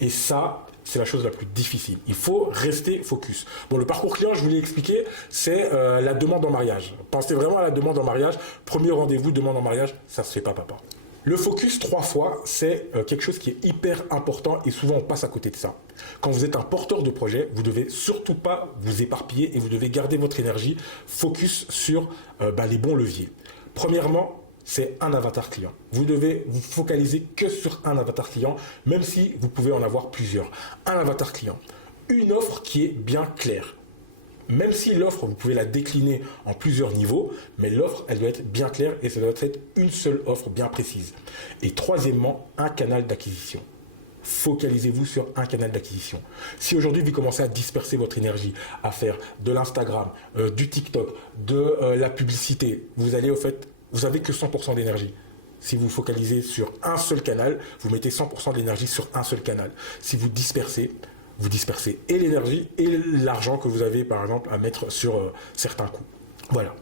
Et ça, c'est la chose la plus difficile. Il faut rester focus. Bon, le parcours client, je vous l'ai expliqué, c'est la demande en mariage. Pensez vraiment à la demande en mariage. Premier rendez-vous, demande en mariage, ça ne se fait pas, papa. Le focus 3 fois, c'est quelque chose qui est hyper important et souvent on passe à côté de ça. Quand vous êtes un porteur de projet, vous ne devez surtout pas vous éparpiller et vous devez garder votre énergie focus sur les bons leviers. Premièrement, c'est un avatar client. Vous devez vous focaliser que sur un avatar client, même si vous pouvez en avoir plusieurs. Un avatar client. Une offre qui est bien claire. Même si l'offre, vous pouvez la décliner en plusieurs niveaux, mais l'offre, elle doit être bien claire et ça doit être une seule offre bien précise. Et troisièmement, un canal d'acquisition. Focalisez-vous sur un canal d'acquisition. Si aujourd'hui vous commencez à disperser votre énergie, à faire de l'Instagram, du TikTok, de la publicité, vous avez que 100% d'énergie. Si vous focalisez sur un seul canal, vous mettez 100% de l'énergie sur un seul canal. Si vous dispersez et l'énergie et l'argent que vous avez par exemple à mettre sur certains coûts. Voilà.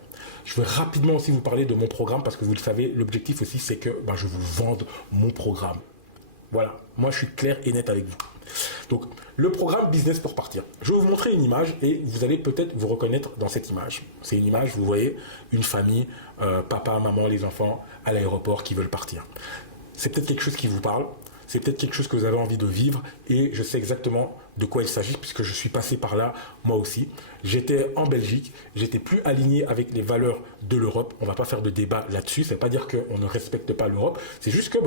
Je vais rapidement aussi vous parler de mon programme parce que vous le savez, l'objectif aussi c'est que je vous vende mon programme. Voilà, moi je suis clair et net avec vous. Donc, le programme Business pour partir. Je vais vous montrer une image et vous allez peut-être vous reconnaître dans cette image. C'est une image, vous voyez, une famille, papa, maman, les enfants à l'aéroport qui veulent partir. C'est peut-être quelque chose qui vous parle, c'est peut-être quelque chose que vous avez envie de vivre et je sais exactement de quoi il s'agit puisque je suis passé par là moi aussi. J'étais en Belgique, j'étais plus aligné avec les valeurs de l'Europe. On ne va pas faire de débat là-dessus, ça ne veut pas dire qu'on ne respecte pas l'Europe, c'est juste que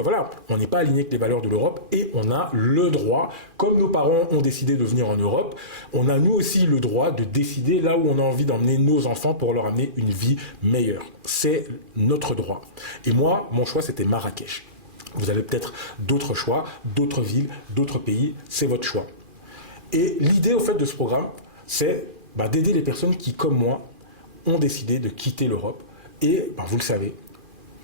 on n'est pas aligné avec les valeurs de l'Europe et on a le droit, comme nos parents ont décidé de venir en Europe, on a nous aussi le droit de décider là où on a envie d'emmener nos enfants pour leur amener une vie meilleure. C'est notre droit. Et moi, mon choix c'était Marrakech. Vous avez peut-être d'autres choix, d'autres villes, d'autres pays, c'est votre choix. Et l'idée au fait de ce programme, c'est d'aider les personnes qui, comme moi, ont décidé de quitter l'Europe et, vous le savez,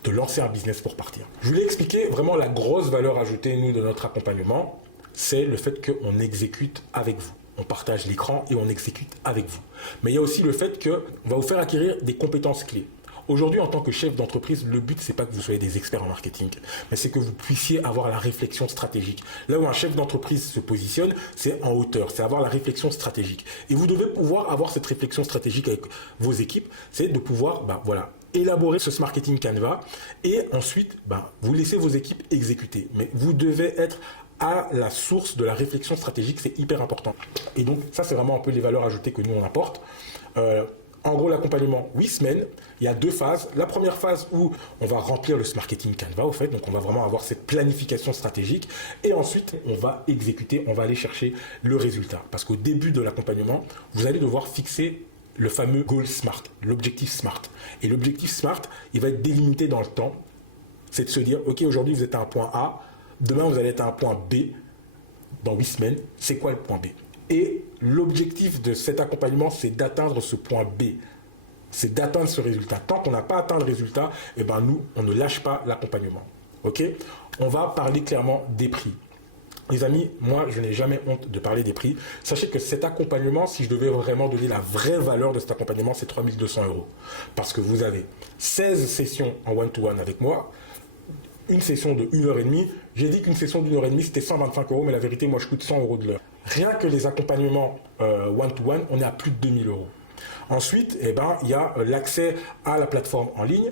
de lancer un business pour partir. Je voulais expliquer vraiment la grosse valeur ajoutée, nous, de notre accompagnement, c'est le fait qu'on exécute avec vous. On partage l'écran et on exécute avec vous. Mais il y a aussi le fait qu'on va vous faire acquérir des compétences clés. Aujourd'hui, en tant que chef d'entreprise, le but, c'est pas que vous soyez des experts en marketing, mais c'est que vous puissiez avoir la réflexion stratégique. Là où un chef d'entreprise se positionne, c'est en hauteur, c'est avoir la réflexion stratégique. Et vous devez pouvoir avoir cette réflexion stratégique avec vos équipes, c'est de pouvoir, élaborer ce marketing Canva et ensuite, vous laissez vos équipes exécuter. Mais vous devez être à la source de la réflexion stratégique, c'est hyper important. Et donc, ça, c'est vraiment un peu les valeurs ajoutées que nous, on apporte. En gros, l'accompagnement 8 semaines, il y a 2 phases. La première phase où on va remplir le marketing Canva, au fait, donc on va vraiment avoir cette planification stratégique. Et ensuite, on va exécuter, on va aller chercher le résultat. Parce qu'au début de l'accompagnement, vous allez devoir fixer le fameux goal SMART, l'objectif SMART. Et l'objectif SMART, il va être délimité dans le temps. C'est de se dire, OK, aujourd'hui, vous êtes à un point A. Demain, vous allez être à un point B. Dans 8 semaines, c'est quoi le point B? Et l'objectif de cet accompagnement, c'est d'atteindre ce point B. C'est d'atteindre ce résultat. Tant qu'on n'a pas atteint le résultat, nous, on ne lâche pas l'accompagnement. OK? On va parler clairement des prix. Les amis, moi, je n'ai jamais honte de parler des prix. Sachez que cet accompagnement, si je devais vraiment donner la vraie valeur de cet accompagnement, c'est 3 200 €. Parce que vous avez 16 sessions en one-to-one avec moi, une session de 1h30. J'ai dit qu'une session d'1h30, c'était 125 €, mais la vérité, moi, je coûte 100 € de l'heure. Rien que les accompagnements one-to-one, on est à plus de 2000 €. Ensuite, il y a l'accès à la plateforme en ligne,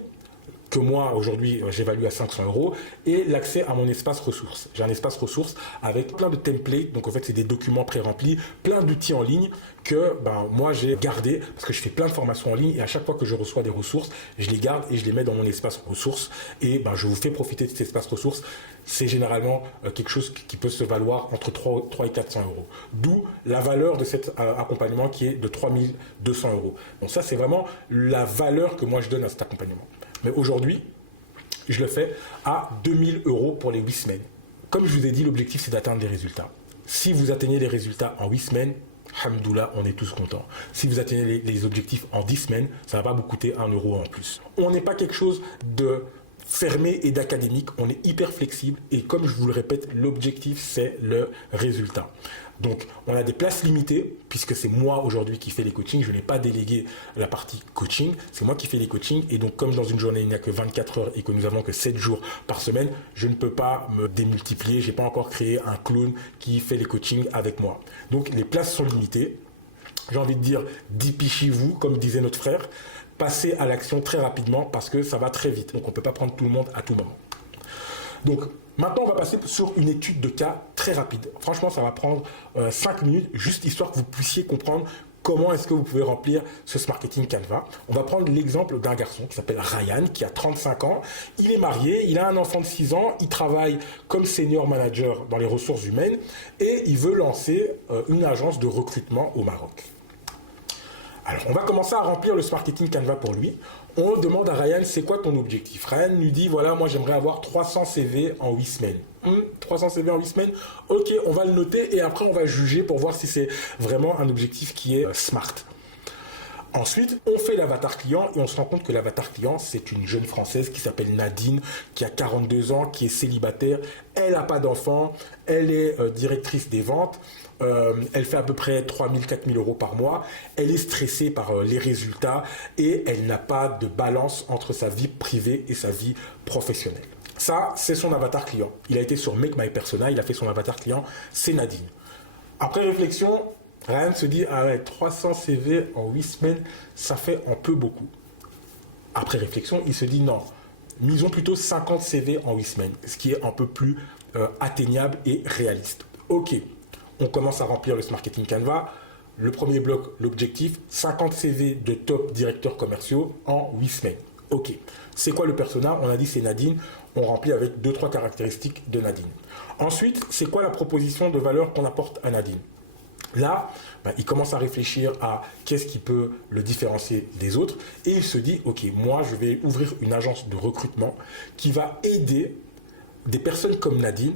que moi, aujourd'hui, j'évalue à 500 € et l'accès à mon espace ressources. J'ai un espace ressources avec plein de templates, donc en fait, c'est des documents pré-remplis, plein d'outils en ligne que moi, j'ai gardé parce que je fais plein de formations en ligne et à chaque fois que je reçois des ressources, je les garde et je les mets dans mon espace ressources et je vous fais profiter de cet espace ressources. C'est généralement quelque chose qui peut se valoir entre 3 et 400 €. D'où la valeur de cet accompagnement qui est de 3 200 €. Donc ça, c'est vraiment la valeur que moi, je donne à cet accompagnement. Mais aujourd'hui, je le fais à 2000 € pour les 8 semaines. Comme je vous ai dit, l'objectif, c'est d'atteindre des résultats. Si vous atteignez les résultats en 8 semaines, Hamdoullah, on est tous contents. Si vous atteignez les objectifs en 10 semaines, ça ne va pas vous coûter 1 € en plus. On n'est pas quelque chose de fermé et d'académique, on est hyper flexible et comme je vous le répète, l'objectif, c'est le résultat. Donc, on a des places limitées, puisque c'est moi aujourd'hui qui fais les coachings. Je n'ai pas délégué la partie coaching, c'est moi qui fais les coachings. Et donc, comme dans une journée, il n'y a que 24 heures et que nous n'avons que 7 jours par semaine, je ne peux pas me démultiplier. Je n'ai pas encore créé un clone qui fait les coachings avec moi. Donc, les places sont limitées. J'ai envie de dire, dépichez-vous, comme disait notre frère. Passez à l'action très rapidement parce que ça va très vite. Donc, on ne peut pas prendre tout le monde à tout moment. Donc, maintenant, on va passer sur une étude de cas très rapide. Franchement, ça va prendre 5 minutes, juste histoire que vous puissiez comprendre comment est-ce que vous pouvez remplir ce marketing Canva. On va prendre l'exemple d'un garçon qui s'appelle Ryan, qui a 35 ans. Il est marié, il a un enfant de 6 ans, il travaille comme senior manager dans les ressources humaines et il veut lancer une agence de recrutement au Maroc. Alors, on va commencer à remplir le Marketing Canva pour lui. On demande à Ryan, c'est quoi ton objectif? Ryan lui dit, voilà, moi j'aimerais avoir 300 CV en 8 semaines. 300 CV en 8 semaines, ok, on va le noter et après on va juger pour voir si c'est vraiment un objectif qui est smart. Ensuite, on fait l'avatar client et on se rend compte que l'avatar client, c'est une jeune Française qui s'appelle Nadine, qui a 42 ans, qui est célibataire, elle n'a pas d'enfant, elle est directrice des ventes, elle fait à peu près 3 000, 4 000 euros par mois, elle est stressée par les résultats et elle n'a pas de balance entre sa vie privée et sa vie professionnelle. Ça, c'est son avatar client. Il a été sur Make My Persona, il a fait son avatar client, c'est Nadine. Après réflexion, Ryan se dit, ah ouais, 300 CV en 8 semaines, ça fait un peu beaucoup. Après réflexion, il se dit, non, misons plutôt 50 CV en 8 semaines, ce qui est un peu plus atteignable et réaliste. Ok, on commence à remplir le Marketing Canva. Le premier bloc, l'objectif, 50 CV de top directeurs commerciaux en 8 semaines. Ok, c'est quoi le persona? On a dit c'est Nadine, on remplit avec 2-3 caractéristiques de Nadine. Ensuite, c'est quoi la proposition de valeur qu'on apporte à Nadine? Là, il commence à réfléchir à qu'est-ce qui peut le différencier des autres et il se dit, ok, moi je vais ouvrir une agence de recrutement qui va aider des personnes comme Nadine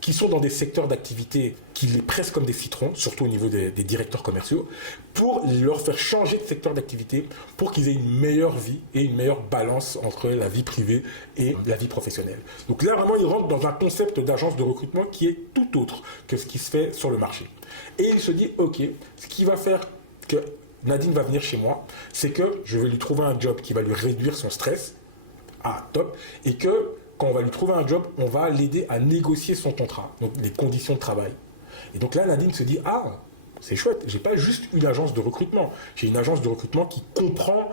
qui sont dans des secteurs d'activité qui les pressent comme des citrons, surtout au niveau des directeurs commerciaux, pour leur faire changer de secteur d'activité pour qu'ils aient une meilleure vie et une meilleure balance entre la vie privée et la vie professionnelle. Donc là, vraiment, il rentre dans un concept d'agence de recrutement qui est tout autre que ce qui se fait sur le marché. Et il se dit, ok, ce qui va faire que Nadine va venir chez moi, c'est que je vais lui trouver un job qui va lui réduire son stress, top, et que quand on va lui trouver un job, on va l'aider à négocier son contrat, donc les conditions de travail. Et donc là, Nadine se dit, ah, c'est chouette, j'ai pas juste une agence de recrutement, j'ai une agence de recrutement qui comprend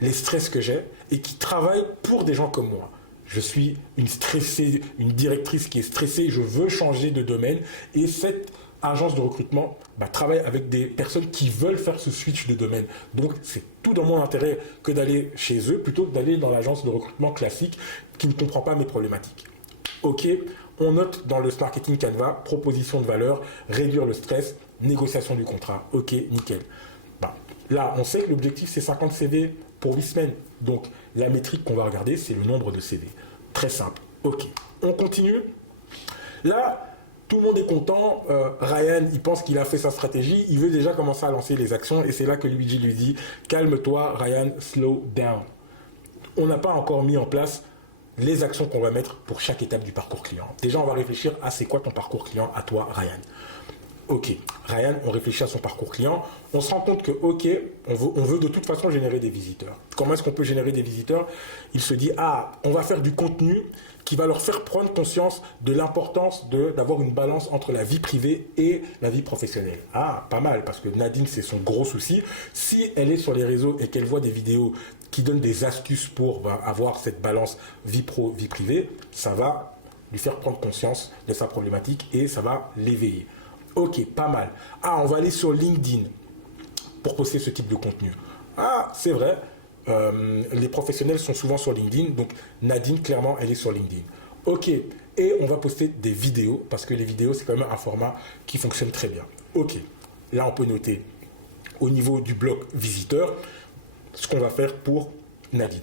les stress que j'ai et qui travaille pour des gens comme moi. Je suis une directrice qui est stressée, je veux changer de domaine et cette agence de recrutement travaille avec des personnes qui veulent faire ce switch de domaine. Donc, c'est tout dans mon intérêt que d'aller chez eux plutôt que d'aller dans l'agence de recrutement classique qui ne comprend pas mes problématiques. Ok, on note dans le Marketing Canva, proposition de valeur, réduire le stress, négociation du contrat. Ok, nickel. Là, on sait que l'objectif, c'est 50 CV pour 8 semaines. Donc, la métrique qu'on va regarder, c'est le nombre de CV. Très simple. Ok, on continue. Là, tout le monde est content. Ryan, il pense qu'il a fait sa stratégie. Il veut déjà commencer à lancer les actions. Et c'est là que Luigi lui dit, calme-toi, Ryan, slow down. On n'a pas encore mis en place les actions qu'on va mettre pour chaque étape du parcours client. Déjà, on va réfléchir à c'est quoi ton parcours client à toi, Ryan. Ok, Ryan, on réfléchit à son parcours client. On se rend compte que, ok, on veut de toute façon générer des visiteurs. Comment est-ce qu'on peut générer des visiteurs? Il se dit, on va faire du contenu qui va leur faire prendre conscience de l'importance d'avoir une balance entre la vie privée et la vie professionnelle. Pas mal, parce que Nadine, c'est son gros souci. Si elle est sur les réseaux et qu'elle voit des vidéos qui donnent des astuces pour avoir cette balance vie pro, vie privée, ça va lui faire prendre conscience de sa problématique et ça va l'éveiller. Ok, pas mal. On va aller sur LinkedIn pour poster ce type de contenu. C'est vrai. Les professionnels sont souvent sur LinkedIn. Donc, Nadine, clairement, elle est sur LinkedIn. Ok. Et on va poster des vidéos parce que les vidéos, c'est quand même un format qui fonctionne très bien. Ok. Là, on peut noter au niveau du bloc visiteur ce qu'on va faire pour Nadine.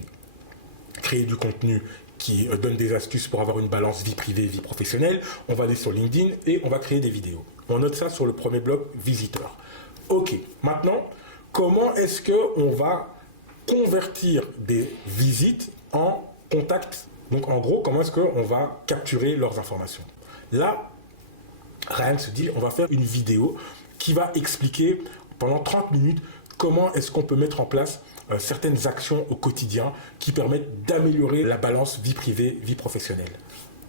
Créer du contenu qui donne des astuces pour avoir une balance vie privée, vie professionnelle. On va aller sur LinkedIn et on va créer des vidéos. On note ça sur le premier bloc visiteur. Ok, maintenant, comment est-ce qu'on va convertir des visites en contacts? Donc en gros, comment est-ce qu'on va capturer leurs informations? Là, Ryan se dit, on va faire une vidéo qui va expliquer pendant 30 minutes comment est-ce qu'on peut mettre en place certaines actions au quotidien qui permettent d'améliorer la balance vie privée, vie professionnelle.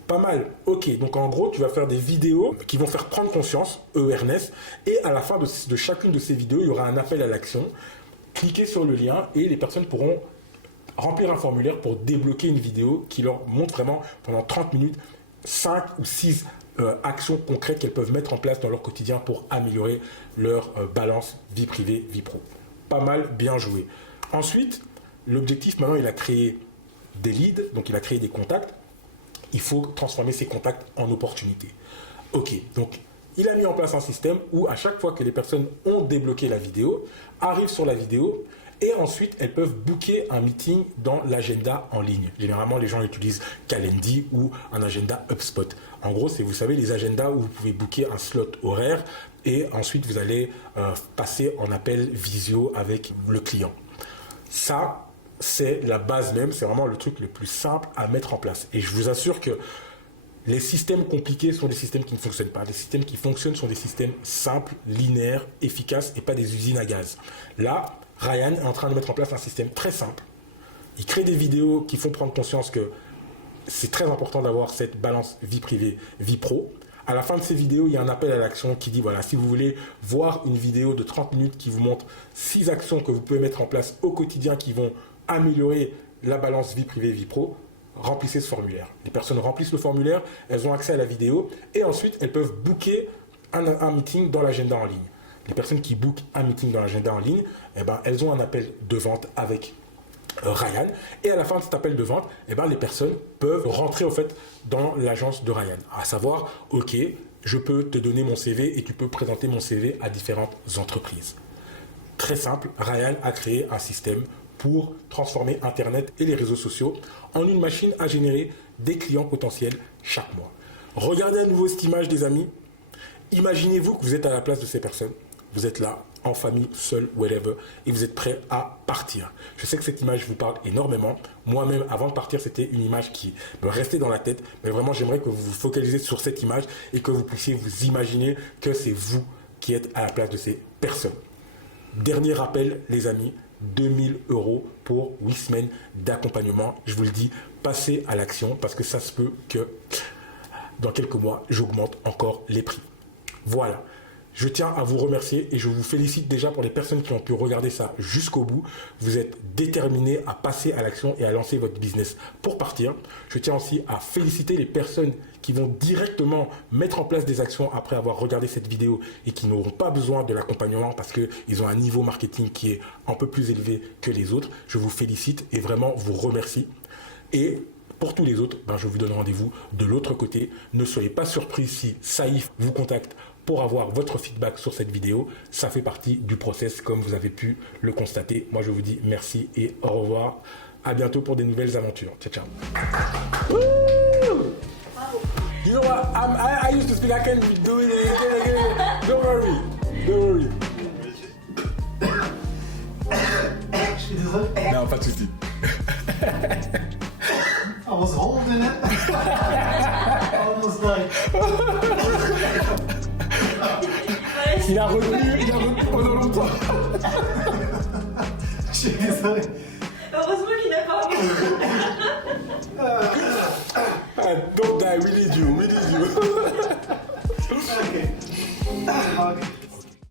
Pas mal. Ok, donc en gros, tu vas faire des vidéos qui vont faire prendre conscience, awareness, et à la fin de chacune de ces vidéos, il y aura un appel à l'action. Cliquez sur le lien et les personnes pourront remplir un formulaire pour débloquer une vidéo qui leur montre vraiment pendant 30 minutes 5 ou 6 actions concrètes qu'elles peuvent mettre en place dans leur quotidien pour améliorer leur balance vie privée, vie pro. Pas mal, bien joué. Ensuite, l'objectif maintenant, il a créé des leads, donc il a créé des contacts. Il faut transformer ces contacts en opportunités. Ok, donc il a mis en place un système où à chaque fois que les personnes ont débloqué la vidéo, arrivent sur la vidéo, et ensuite, elles peuvent booker un meeting dans l'agenda en ligne. Généralement, les gens utilisent Calendly ou un agenda HubSpot. En gros, c'est, vous savez, les agendas où vous pouvez booker un slot horaire et ensuite, vous allez passer en appel visio avec le client. Ça, c'est la base même. C'est vraiment le truc le plus simple à mettre en place. Et je vous assure que les systèmes compliqués sont des systèmes qui ne fonctionnent pas. Les systèmes qui fonctionnent sont des systèmes simples, linéaires, efficaces et pas des usines à gaz. Là, Ryan est en train de mettre en place un système très simple. Il crée des vidéos qui font prendre conscience que c'est très important d'avoir cette balance vie privée, vie pro. À la fin de ces vidéos, il y a un appel à l'action qui dit, voilà, si vous voulez voir une vidéo de 30 minutes qui vous montre 6 actions que vous pouvez mettre en place au quotidien qui vont améliorer la balance vie privée, vie pro, remplissez ce formulaire. Les personnes remplissent le formulaire, elles ont accès à la vidéo et ensuite, elles peuvent booker un meeting dans l'agenda en ligne. Les personnes qui bookent un meeting dans l'agenda en ligne, eh ben, elles ont un appel de vente avec Ryan. Et à la fin de cet appel de vente, eh ben, les personnes peuvent rentrer au fait dans l'agence de Ryan. À savoir, ok, je peux te donner mon CV et tu peux présenter mon CV à différentes entreprises. Très simple, Ryan a créé un système pour transformer Internet et les réseaux sociaux en une machine à générer des clients potentiels chaque mois. Regardez à nouveau cette image, les amis. Imaginez-vous que vous êtes à la place de ces personnes. Vous êtes là, en famille, seul, whatever, et vous êtes prêt à partir. Je sais que cette image vous parle énormément. Moi-même, avant de partir, c'était une image qui me restait dans la tête. Mais vraiment, j'aimerais que vous vous focalisez sur cette image et que vous puissiez vous imaginer que c'est vous qui êtes à la place de ces personnes. Dernier rappel, les amis, 2000 € pour 8 semaines d'accompagnement. Je vous le dis, passez à l'action parce que ça se peut que dans quelques mois, j'augmente encore les prix. Voilà. Je tiens à vous remercier et je vous félicite déjà pour les personnes qui ont pu regarder ça jusqu'au bout. Vous êtes déterminés à passer à l'action et à lancer votre business pour partir. Je tiens aussi à féliciter les personnes qui vont directement mettre en place des actions après avoir regardé cette vidéo et qui n'auront pas besoin de l'accompagnement parce qu'ils ont un niveau marketing qui est un peu plus élevé que les autres. Je vous félicite et vraiment vous remercie. Et pour tous les autres, je vous donne rendez-vous de l'autre côté. Ne soyez pas surpris si Saïf vous contacte pour avoir votre feedback sur cette vidéo. Ça fait partie du process comme vous avez pu le constater. Moi, je vous dis merci et au revoir. À bientôt pour des nouvelles aventures. Ciao, ciao. Woo! You know what? I used to speak. I can't be doing it again. Don't worry. Don't worry. Je suis désolé. Non, pas de souci. I was holding it. Almost like. Il a retenu pendant longtemps. Je suis désolé. Heureusement qu'il n'a pas. Don't die, we need you. Okay. Okay.